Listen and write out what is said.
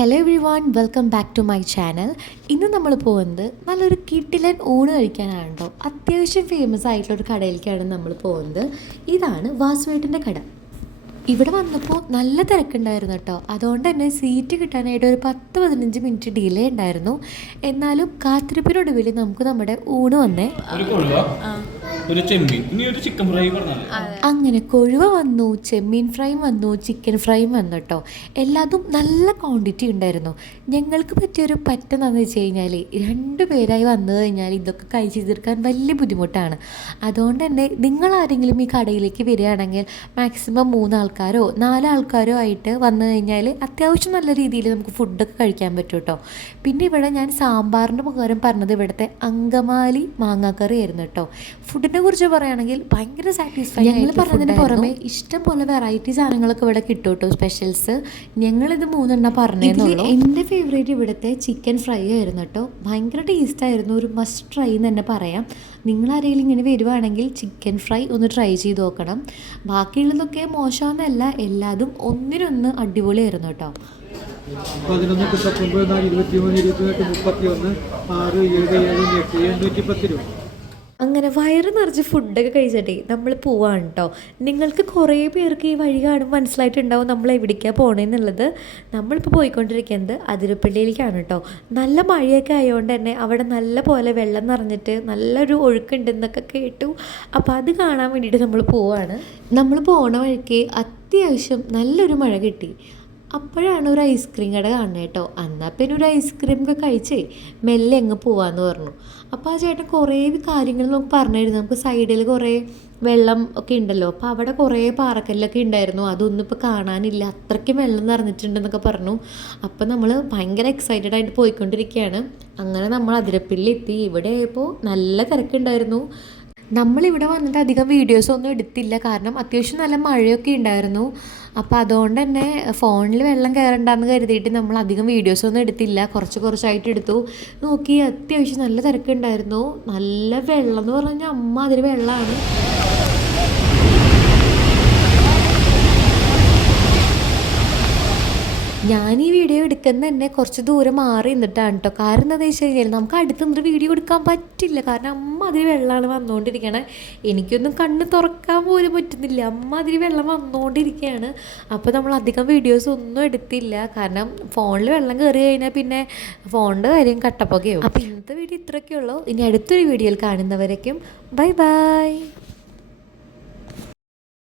Hello everyone, welcome back to my channel. ഇന്ന് നമ്മൾ പോകുന്നത് നല്ലൊരു കിടിലൻ ഊണ് കഴിക്കാനാണ് കേട്ടോ. അത്യാവശ്യം ഫേമസ് ആയിട്ടുള്ളൊരു കടയിലേക്കാണ് നമ്മൾ പോകുന്നത്. ഇതാണ് വാസുവേട്ടൻ്റെ കട. ഇവിടെ വന്നപ്പോൾ നല്ല തിരക്കുണ്ടായിരുന്നു കേട്ടോ. അതുകൊണ്ട് തന്നെ സീറ്റ് കിട്ടാനായിട്ട് ഒരു 10-15 മിനിറ്റ് ഡിലേ ഉണ്ടായിരുന്നു. എന്നാലും കാത്തിരിപ്പിനൊടുവിൽ നമുക്ക് നമ്മുടെ ഊണ് വന്നേ. അങ്ങനെ കൊഴുവ വന്നു, ചെമ്മീൻ ഫ്രൈ വന്നു, ചിക്കൻ ഫ്രൈയും വന്നു കേട്ടോ. എല്ലാതും നല്ല ക്വാണ്ടിറ്റി ഉണ്ടായിരുന്നു. ഞങ്ങൾക്ക് പറ്റിയൊരു പറ്റെന്ന് വെച്ച് കഴിഞ്ഞാൽ 2 പേരായി വന്നു കഴിഞ്ഞാൽ ഇതൊക്കെ കഴിച്ച് തീർക്കാൻ വലിയ ബുദ്ധിമുട്ടാണ്. അതുകൊണ്ട് തന്നെ നിങ്ങൾ ആരെങ്കിലും ഈ കടയിലേക്ക് വരികയാണെങ്കിൽ മാക്സിമം 3 ആൾക്കാരോ 4 ആൾക്കാരോ ആയിട്ട് വന്നു കഴിഞ്ഞാൽ അത്യാവശ്യം നല്ല രീതിയിൽ നമുക്ക് ഫുഡൊക്കെ കഴിക്കാൻ പറ്റും കേട്ടോ. പിന്നെ ഇവിടെ ഞാൻ സാമ്പാറിന് പകരം പറഞ്ഞത് ഇവിടുത്തെ അങ്കമാലി മാങ്ങാക്കറി ആയിരുന്നു കേട്ടോ. ഫുഡിനെ കുറിച്ച് പറയുകയാണെങ്കിൽ ഭയങ്കര സാറ്റിസ്ഫൈ. ഞങ്ങൾ പറഞ്ഞതിന് പുറമെ ഇഷ്ടം പോലെ വെറൈറ്റി സാധനങ്ങളൊക്കെ ഇവിടെ കിട്ടും കേട്ടോ, സ്പെഷ്യൽസ്. ഞങ്ങളിത് 3 എണ്ണം പറഞ്ഞേന്നുള്ളൂ. എൻ്റെ ഫേവറേറ്റ് ഇവിടുത്തെ ചിക്കൻ ഫ്രൈ ആയിരുന്നു കേട്ടോ. ഭയങ്കര ടേസ്റ്റായിരുന്നു, ഒരു മസ്റ്റ് ട്രൈ എന്ന് തന്നെ പറയാം. നിങ്ങളാരെങ്കിലും ഇങ്ങനെ വരുവാണെങ്കിൽ ചിക്കൻ ഫ്രൈ ഒന്ന് ട്രൈ ചെയ്ത് നോക്കണം. ബാക്കിയുള്ളതൊക്കെ മോശമെന്നല്ല, എല്ലാതും ഒന്നിനൊന്ന് അടിപൊളിയായിരുന്നു കേട്ടോ. 11 19 23 28 31 6 7 7 8 810 രൂപ. അങ്ങനെ വയറ് നിറച്ച് ഫുഡൊക്കെ കഴിച്ചിട്ടേ നമ്മൾ പോവാണ് കേട്ടോ. നിങ്ങൾക്ക് കുറേ പേർക്ക് ഈ വഴി കാണുമ്പോൾ മനസ്സിലായിട്ടുണ്ടാവും നമ്മൾ എവിടേക്കാണ് പോകണമെന്നുള്ളത്. നമ്മളിപ്പോൾ പോയിക്കൊണ്ടിരിക്കുന്നത് അതിരപ്പള്ളിയിലേക്കാണ് കേട്ടോ. നല്ല മഴയൊക്കെ ആയതുകൊണ്ട് തന്നെ അവിടെ നല്ല പോലെ വെള്ളം നിറഞ്ഞിട്ട് നല്ലൊരു ഒഴുക്കുണ്ടെന്നൊക്കെ കേട്ടു. അപ്പോൾ അത് കാണാൻ വേണ്ടിയിട്ട് നമ്മൾ പോവാണ്. നമ്മൾ പോണ വഴിക്ക് അത്യാവശ്യം നല്ലൊരു മഴ കിട്ടി. അപ്പോഴാണ് ഒരു ഐസ്ക്രീം കട കാണുന്നത് കേട്ടോ. എന്നാൽ പിന്നെ ഒരു ഐസ്ക്രീം ഒക്കെ കഴിച്ചേ മെല്ലെ അങ്ങ് പോവാമെന്ന് പറഞ്ഞു. അപ്പോൾ ആ ചേട്ടൻ കുറേ കാര്യങ്ങൾ നമുക്ക് പറഞ്ഞിരുന്നു. നമുക്ക് സൈഡിൽ കുറേ വെള്ളം ഒക്കെ ഉണ്ടല്ലോ, അപ്പോൾ അവിടെ കുറേ പാറക്കല്ലൊക്കെ ഉണ്ടായിരുന്നു. അതൊന്നും ഇപ്പോൾ കാണാനില്ല, അത്രയ്ക്ക് വെള്ളം നിറഞ്ഞിട്ടുണ്ടെന്നൊക്കെ പറഞ്ഞു. അപ്പോൾ നമ്മൾ ഭയങ്കര എക്സൈറ്റഡ് ആയിട്ട് പോയിക്കൊണ്ടിരിക്കുകയാണ്. അങ്ങനെ നമ്മൾ അതിരപ്പള്ളി എത്തി. ഇവിടെ ആയപ്പോൾ നല്ല തിരക്കുണ്ടായിരുന്നു. നമ്മളിവിടെ വന്നിട്ട് അധികം വീഡിയോസൊന്നും എടുത്തില്ല, കാരണം അത്യാവശ്യം നല്ല മഴയൊക്കെ ഉണ്ടായിരുന്നു. അപ്പോൾ അതുകൊണ്ട് തന്നെ ഫോണിൽ വെള്ളം കയറണ്ടെന്ന് കരുതിയിട്ട് നമ്മൾ അധികം വീഡിയോസൊന്നും എടുത്തില്ല, കുറച്ചായിട്ട് എടുത്തു. നോക്കി അത്യാവശ്യം നല്ല തിരക്കുണ്ടായിരുന്നു. നല്ല വെള്ളം എന്ന് പറഞ്ഞാൽ അമ്മാതിരി വെള്ളമാണ്. ഞാൻ ഈ വീഡിയോ എടുക്കുന്ന തന്നെ കുറച്ച് ദൂരം മാറി നിന്നിട്ടാണ് കേട്ടോ. കാരണം എന്താണെന്ന് വെച്ച് കഴിഞ്ഞാൽ നമുക്ക് അടുത്ത് നിന്നിട്ട് വീഡിയോ എടുക്കാൻ പറ്റില്ല, കാരണം അമ്മ അതിൽ വെള്ളമാണ് വന്നുകൊണ്ടിരിക്കണേ. എനിക്കൊന്നും കണ്ണ് തുറക്കാൻ പോലും പറ്റുന്നില്ല, അമ്മ അതിൽ വെള്ളം വന്നുകൊണ്ടിരിക്കുകയാണ്. അപ്പോൾ നമ്മൾ അധികം വീഡിയോസ് ഒന്നും എടുത്തില്ല, കാരണം ഫോണിൽ വെള്ളം കയറി കഴിഞ്ഞാൽ പിന്നെ ഫോണിൻ്റെ കാര്യം കട്ടപ്പൊക്കെയാവും. അപ്പോൾ ഇന്നത്തെ വീഡിയോ ഇത്രയൊക്കെ ഉള്ളൂ. ഇനി അടുത്തൊരു വീഡിയോയിൽ കാണുന്നവരേക്കും ബൈ ബൈ.